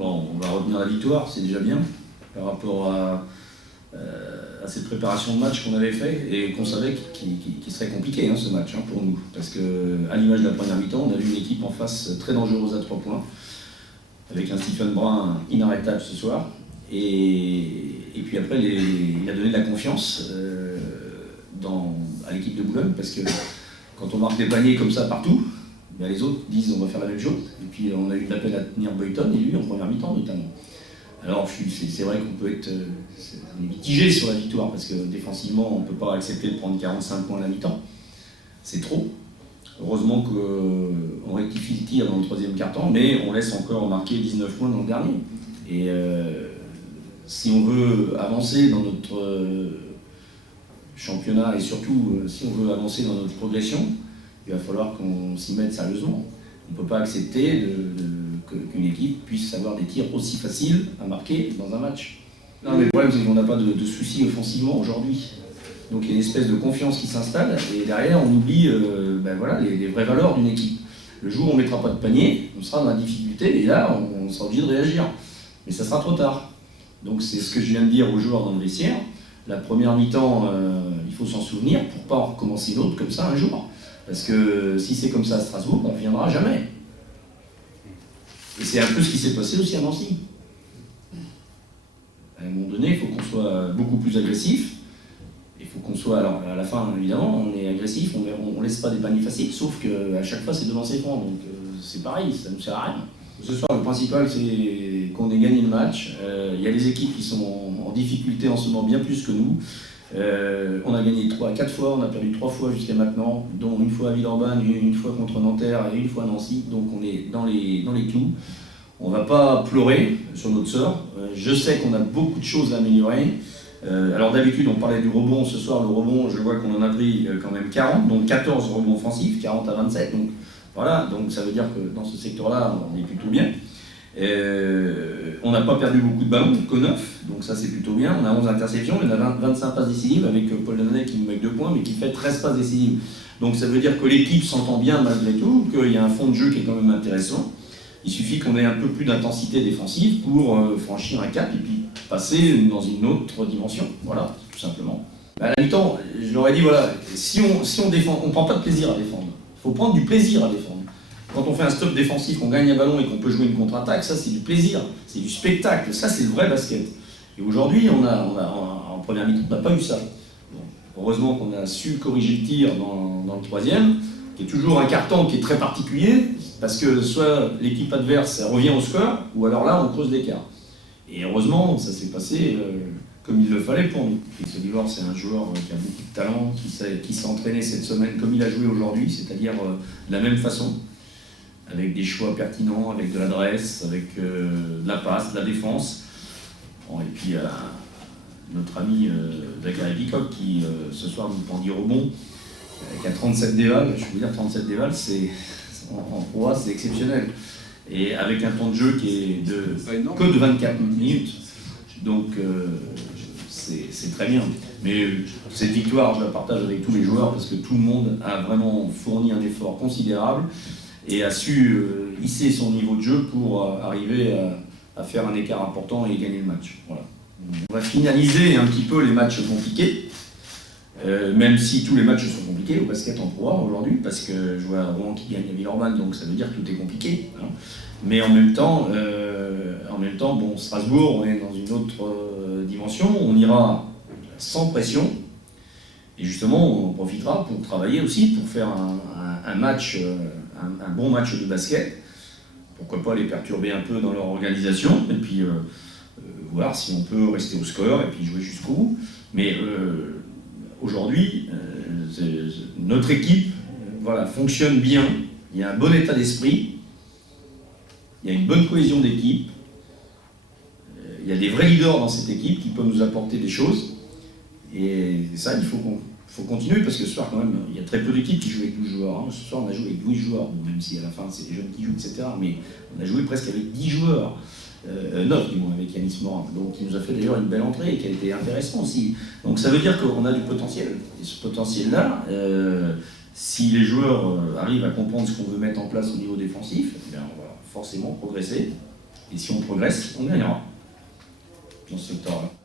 Bon, on va retenir la victoire, c'est déjà bien, par rapport à cette préparation de match qu'on avait fait et qu'on savait qu'il serait compliqué hein, ce match hein, pour nous. Parce qu'à l'image de la première mi-temps, on a vu une équipe en face très dangereuse à 3 points, avec un Stephen Brun inarrêtable ce soir. Et puis après, il a donné de la confiance à l'équipe de Boulogne, parce que quand on marque des paniers comme ça partout, ben les autres disent on va faire la même chose. Et puis on a eu l'appel à tenir Boyton et lui en première mi-temps notamment. Alors c'est vrai qu'on peut être mitigé sur la victoire, parce que défensivement on ne peut pas accepter de prendre 45 points à la mi-temps. C'est trop. Heureusement qu'on rectifie le tir dans le troisième quart-temps, mais on laisse encore marquer 19 points dans le dernier. Et si on veut avancer dans notre championnat et surtout si on veut avancer dans notre progression, il va falloir qu'on s'y mette sérieusement. On ne peut pas accepter qu'une équipe puisse avoir des tirs aussi faciles à marquer dans un match. Non, mais le problème, c'est qu'on n'a pas de soucis offensivement aujourd'hui. Donc il y a une espèce de confiance qui s'installe et derrière, on oublie voilà, les vraies valeurs d'une équipe. Le jour où on ne mettra pas de panier, on sera dans la difficulté et là, on sera obligé de réagir. Mais ça sera trop tard. Donc c'est ce que je viens de dire aux joueurs dans le vestiaire. La première mi-temps, il faut s'en souvenir pour ne pas en recommencer une autre comme ça un jour. Parce que si c'est comme ça à Strasbourg, on ne reviendra jamais. Et c'est un peu ce qui s'est passé aussi à Nancy. À un moment donné, il faut qu'on soit beaucoup plus agressif. Il faut qu'on soit, alors à la fin, évidemment, on est agressif, on ne laisse pas des paniers faciles, sauf qu'à chaque fois, c'est devant ses francs. Donc c'est pareil, ça ne nous sert à rien. Ce soir, le principal, c'est qu'on ait gagné le match. Il y a des équipes qui sont en difficulté en ce moment bien plus que nous. On a gagné 4 fois, on a perdu 3 fois jusqu'à maintenant, dont une fois à Villeurbanne, une fois contre Nanterre et une fois à Nancy. Donc on est dans les clous. On ne va pas pleurer sur notre sort. Je sais qu'on a beaucoup de choses à améliorer. Alors d'habitude, on parlait du rebond. Ce soir, le rebond, je vois qu'on en a pris quand même 40, donc 14 rebonds offensifs, 40 à 27. Donc voilà, donc ça veut dire que dans ce secteur-là, on est plutôt bien. On n'a pas perdu beaucoup de ballons, que 9, donc ça c'est plutôt bien. On a 11 interceptions, on a 25 passes décisives avec Paul Delaunay qui nous met 2 points, mais qui fait 13 passes décisives. Donc ça veut dire que l'équipe s'entend bien malgré tout, qu'il y a un fond de jeu qui est quand même intéressant. Il suffit qu'on ait un peu plus d'intensité défensive pour franchir un cap et puis passer dans une autre dimension. Voilà, tout simplement. À la mi-temps, je leur ai dit, voilà, si on défend, on ne prend pas de plaisir à défendre. Il faut prendre du plaisir à défendre. Quand on fait un stop défensif, qu'on gagne un ballon et qu'on peut jouer une contre-attaque, ça c'est du plaisir, c'est du spectacle, ça c'est le vrai basket. Et aujourd'hui, en première mi-temps, on n'a pas eu ça. Bon, heureusement qu'on a su corriger le tir dans le troisième, qui est toujours un carton qui est très particulier, parce que soit l'équipe adverse revient au score, ou alors là on creuse l'écart. Et heureusement, ça s'est passé comme il le fallait pour nous. Félix Olivor, c'est un joueur qui a beaucoup de talent, qui s'est entraîné cette semaine comme il a joué aujourd'hui, c'est-à-dire de la même façon, avec des choix pertinents, avec de l'adresse, avec de la passe, de la défense. Bon, et puis notre ami Zachary Peacock qui ce soir nous prend 10 rebonds, qui a 37 dévals. Je peux vous dire 37 dévals, en proie, c'est exceptionnel. Et avec un temps de jeu qui est que de 24 minutes. Donc c'est très bien. Mais cette victoire, je la partage avec tous les joueurs parce que tout le monde a vraiment fourni un effort considérable et a su hisser son niveau de jeu pour arriver à faire un écart important et gagner le match. Voilà. On va finaliser un petit peu les matchs compliqués, même si tous les matchs sont compliqués au basket en Pro A aujourd'hui, parce que je vois Rouen qui gagne à Villeurbanne, donc ça veut dire que tout est compliqué. Hein. Mais en même temps, bon, Strasbourg, on est dans une autre dimension, on ira sans pression, et justement, on profitera pour travailler aussi, pour faire un match, un bon match de basket. Pourquoi pas les perturber un peu dans leur organisation, et puis voir si on peut rester au score, et puis jouer jusqu'au bout. Mais aujourd'hui, notre équipe voilà, fonctionne bien, il y a un bon état d'esprit, il y a une bonne cohésion d'équipe, il y a des vrais leaders dans cette équipe qui peuvent nous apporter des choses. Et ça, il faut continuer parce que ce soir, quand même, il y a très peu d'équipes qui jouent avec 12 joueurs. Hein. Ce soir, on a joué avec 12 joueurs, bon, même si à la fin, c'est les jeunes qui jouent, etc. Mais on a joué presque avec 10 joueurs. 9 du moins, avec Yanis Morin. Donc, il nous a fait d'ailleurs une belle entrée qui a été intéressante aussi. Donc, ça veut dire qu'on a du potentiel. Et ce potentiel-là, si les joueurs arrivent à comprendre ce qu'on veut mettre en place au niveau défensif, eh bien, on va forcément progresser. Et si on progresse, on gagnera dans ce secteur-là.